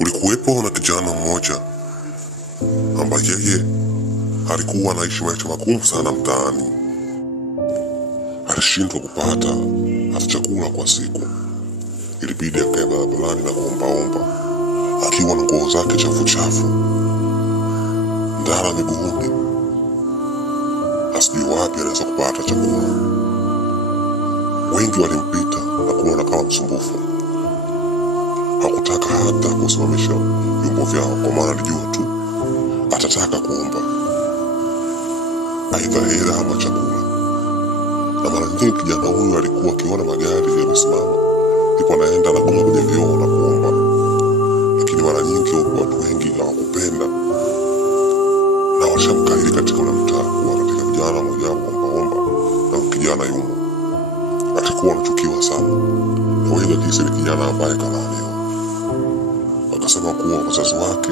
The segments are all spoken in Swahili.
Kulikuwepo na kijana mmoja ambaye yeye alikuwa anaishi maisha magumu sana mtaani. Alishindwa kupata hata chakula kwa siku. Ilibidi akae barabarani na kuombaomba, akiwa na nguo zake chafu chafu, ndara miguuni, asijui wapi anaweza kupata chakula. Wengi walimpita na kuona kama msumbufu. Hakutaka hata kusimamisha vyombo vyao, kwa maana alijua tu atataka kuomba aidha hela ama chakula. Na mara nyingi kijana huyu alikuwa akiona magari yamesimama, ndipo anaenda na kuja kwenye vioo na kuomba. Lakini mara nyingi watu wengi hawakupenda na washamkaili katika ule mtaa kuwa katika vijana mmoja omba na kijana yumo. Alikuwa anachukiwa sana na wengi wakihisi ni kijana ambaye kalaaniwa. Wakasema kuwa wazazi wake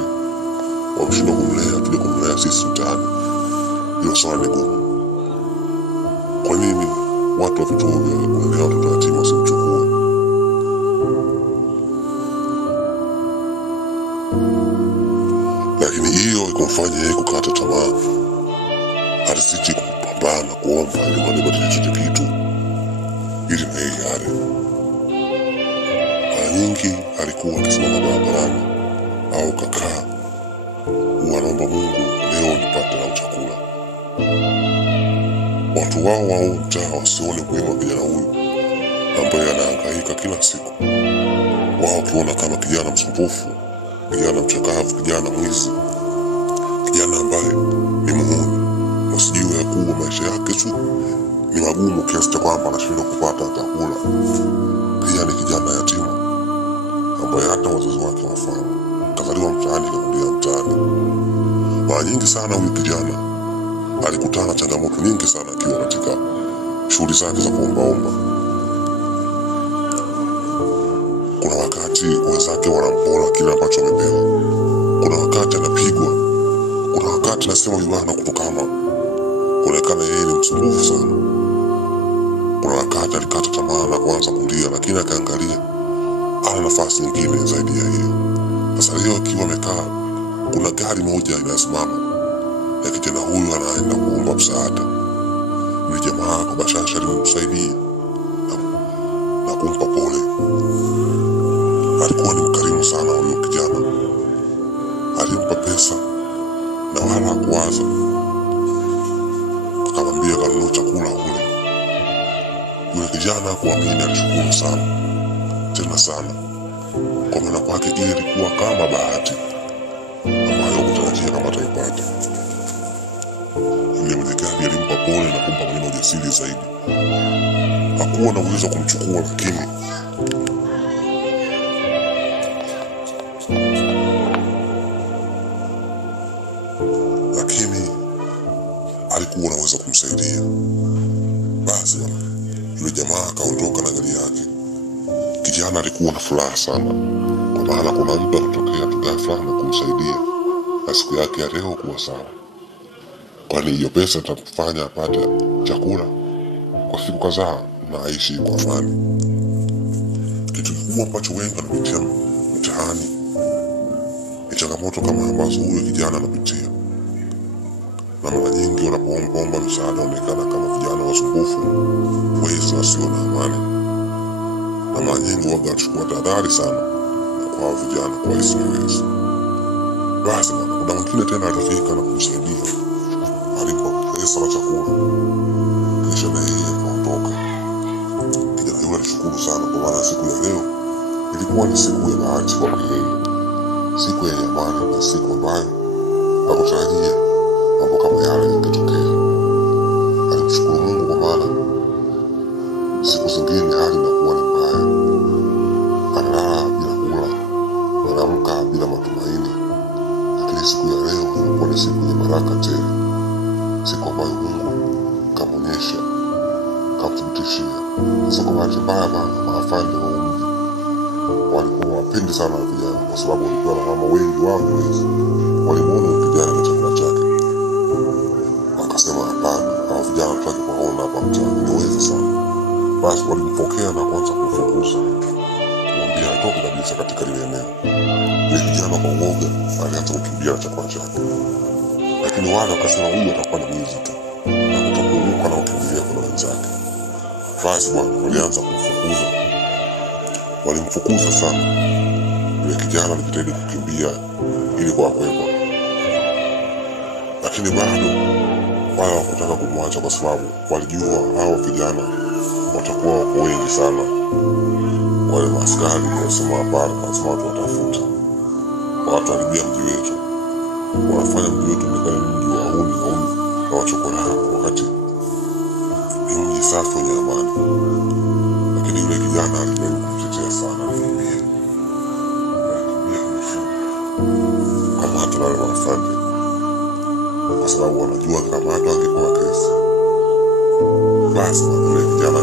wameshindwa kumlea, tuje kumlea sisi mtaani. Hilo swali ni gumu. Kwa nini watu wa vituo vya kulelea watoto yatima wasimchukue? Lakini hiyo ikumfanya yeye kukata tamaa. Alizidi kupambana kuomba ili mwanibadili chochote kitu ili na yeye ale. Mara nyingi alikuwa akisimama barabarani au kakaa anaomba Mungu, leo nipate na chakula. Watu wao wao mtaa wasione muhimu wa kijana huyu ambaye anahangaika kila siku. Wao wakiona kama kijana msumbufu, kijana mchakavu, kijana mwizi, kijana ambaye ni muhuni. Wasijue ya kuwa maisha yake tu ni magumu kiasi cha kwamba anashindwa kupata chakula. Pia ni kijana yatima ambaye hata wazazi wake wafahamu, kazaliwa mtaani, kakulia mtaani. Mara nyingi sana huyu kijana alikutana na changamoto nyingi sana akiwa katika shughuli zake za kuombaomba. Kuna wakati wenzake wanampora kile ambacho amepewa. Kuna wakati anapigwa. Kuna wakati nasema vibaya kutokana kuonekana yeye ni msumbufu sana. Kuna wakati alikata tamaa na kuanza kulia, lakini akaangalia ana nafasi nyingine zaidi ya hiyo. Sasa leo akiwa amekaa, kuna gari moja inasimama na kijana huyu anaenda kuomba msaada. Yule jamaa kwa bashasha alimsaidia na kumpa pole. Alikuwa ni mkarimu sana huyo kijana. Alimpa pesa na wala hakuwaza. Akamwambia kanunue chakula ule. Yule kijana kuamini alishukuru sana, tena sana, kwa maana kwake ile ilikuwa kama bahati ambayo kutarajia kama ataipata. Yule mwenye gari alimpa pole na kumpa maneno ujasiri zaidi. Hakuwa na uwezo kumchukua, lakini alikuwa anaweza kumsaidia. Basi yule jamaa akaondoka na gari yake. Kijana alikuwa na furaha sana, kwa maana kuna mtu anatokea tu ghafla na kumsaidia, na siku yake ya leo kuwa sawa. Kwani hiyo pesa itamfanya apate chakula kwa siku kadhaa na aishi kwa amani. Kitu kikubwa ambacho wengi wanapitia mtaani ni changamoto kama ambazo huyo kijana anapitia. Na mara nyingi wanapoomba msaada wanaonekana kama vijana wasumbufu, wezi wasio na amani. Na mara nyingi waga wachukua tahadhari sana kwa vijana kwa hisi wezi. Basi kuna mwingine tena alifika na kumsaidia. Alimpa pesa na chakula, kisha na yeye akaondoka. Kijana yule alishukuru sana, kwa maana siku ya leo ilikuwa ni siku ya bahati kwa yeye, siku ya amani na siku ambayo hakutarajia mambo kama yale yangetokea. Alimshukuru Mungu kwa maana siku zingine hali inakuwa ni mbaya. Analala bila kula, anaamka bila matumaini. Lakini siku ya leo ilikuwa ni siku ya baraka tele, siku ambayo Mungu kamonyesha, kamthibitishia. Sasa kwa bahati mbaya maafande wa mji walikuwa wapendi sana vijana, kwa sababu walikuwa na mama wengi wao wezi. Walimuona kijana na chakula chake, wakasema hapana, hao vijana tutaki kuwaona hapa mtaani, ni wezi sana. Basi walimpokea na kuanza kumfukuza, kumwambia atoke kabisa katika lile eneo. Yule kijana kwa uoga alianza kukimbia na chakula chake, lakini wale wakasema huyu atakuwa ni mwizi tu na kutakuruka na kukimbilia kwa wenzake. Basi bwana, walianza kumfukuza, walimfukuza sana. Yule kijana alijitahidi kukimbia ili kuwakwepa, lakini bado wale hawakutaka kumwacha kwa sababu walijua hao vijana watakuwa wako wengi sana. Wale maaskari walisema hapana, lazima watu watafuta, wataharibia mji wetu, wanafanya mji wetu uonekane mji wa huni na wachokoraa, wakati ni mji safi wenye amani. Lakini yule kijana alijaribu kumtetea sana, alikimbia kama hata wale maafande, kwa sababu wanajua kama hata wangepewa kesi. Basi yule kijana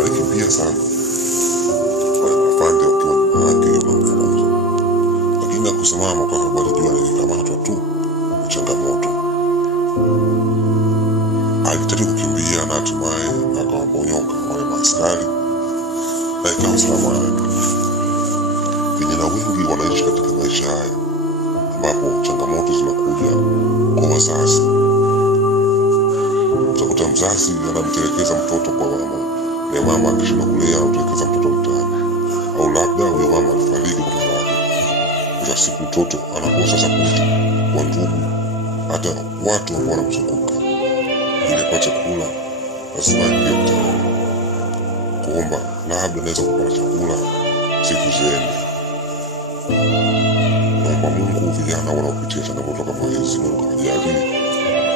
alikimbia sana, wale maafande wakiwa nyuma yake wanamfukuza, lakini hakusimama kwa sababu alijua alikamatwa tu na changamoto. Alijaribu kukimbia na hatimaye akawaponyoka wale maaskari na ikawa salama yake. Vijana wengi wanaishi katika maisha haya ambapo changamoto zinakuja kwa wazazi. Utakuta mzazi anamtelekeza mtoto kwa mama akishindwa kulea, anamtelekeza mtoto mtaani, au labda huyo mama alifariki kwa maradhi. Kwa siku mtoto anakosa sapoti kwa ndugu, hata watu ambao wanamzunguka. Ili apate kula lazima aingie mtaani kuomba, labda anaweza kupata chakula siku ziende. Naomba Mungu vijana wanaopitia changamoto kama hizi Mungu awajalie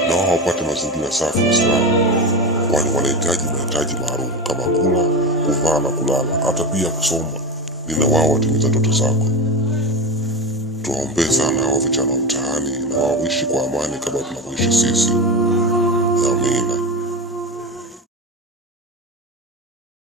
na wao wapate mazingira safi na salama, kwani wanahitaji mahitaji maalum kama kula, kuvaa na kulala, hata pia kusoma ili na wao watimize ndoto zako. Tuwaombee sana hao vijana wa mtaani na wao waishi kwa amani kama tunavyoishi sisi. Amina.